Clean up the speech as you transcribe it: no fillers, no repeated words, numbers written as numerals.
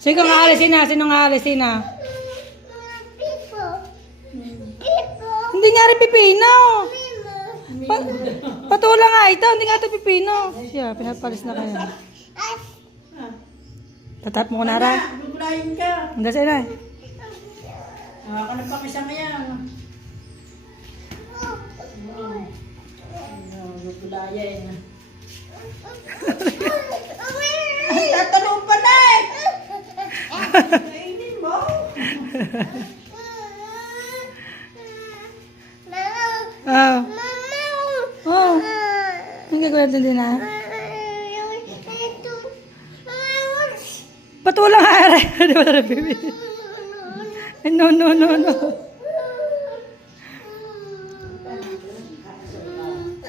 Sino nga alisin na? Sino nga alisin na? Hindi nga rin pipino. Patula nga ito. Hindi nga ito pipino. Siya, pinapalis na kaya. Tatap mo ko na rin. Gugulayin ka. Hanggang sa'yo na. Nakakanap pa kisa ngayon. Gugulayin. Tatanong pa na eh. Kainin mo. Oh. Oh. Ang gagawin natin din ha? Patula nga rin. Di ba ito na pipino? No.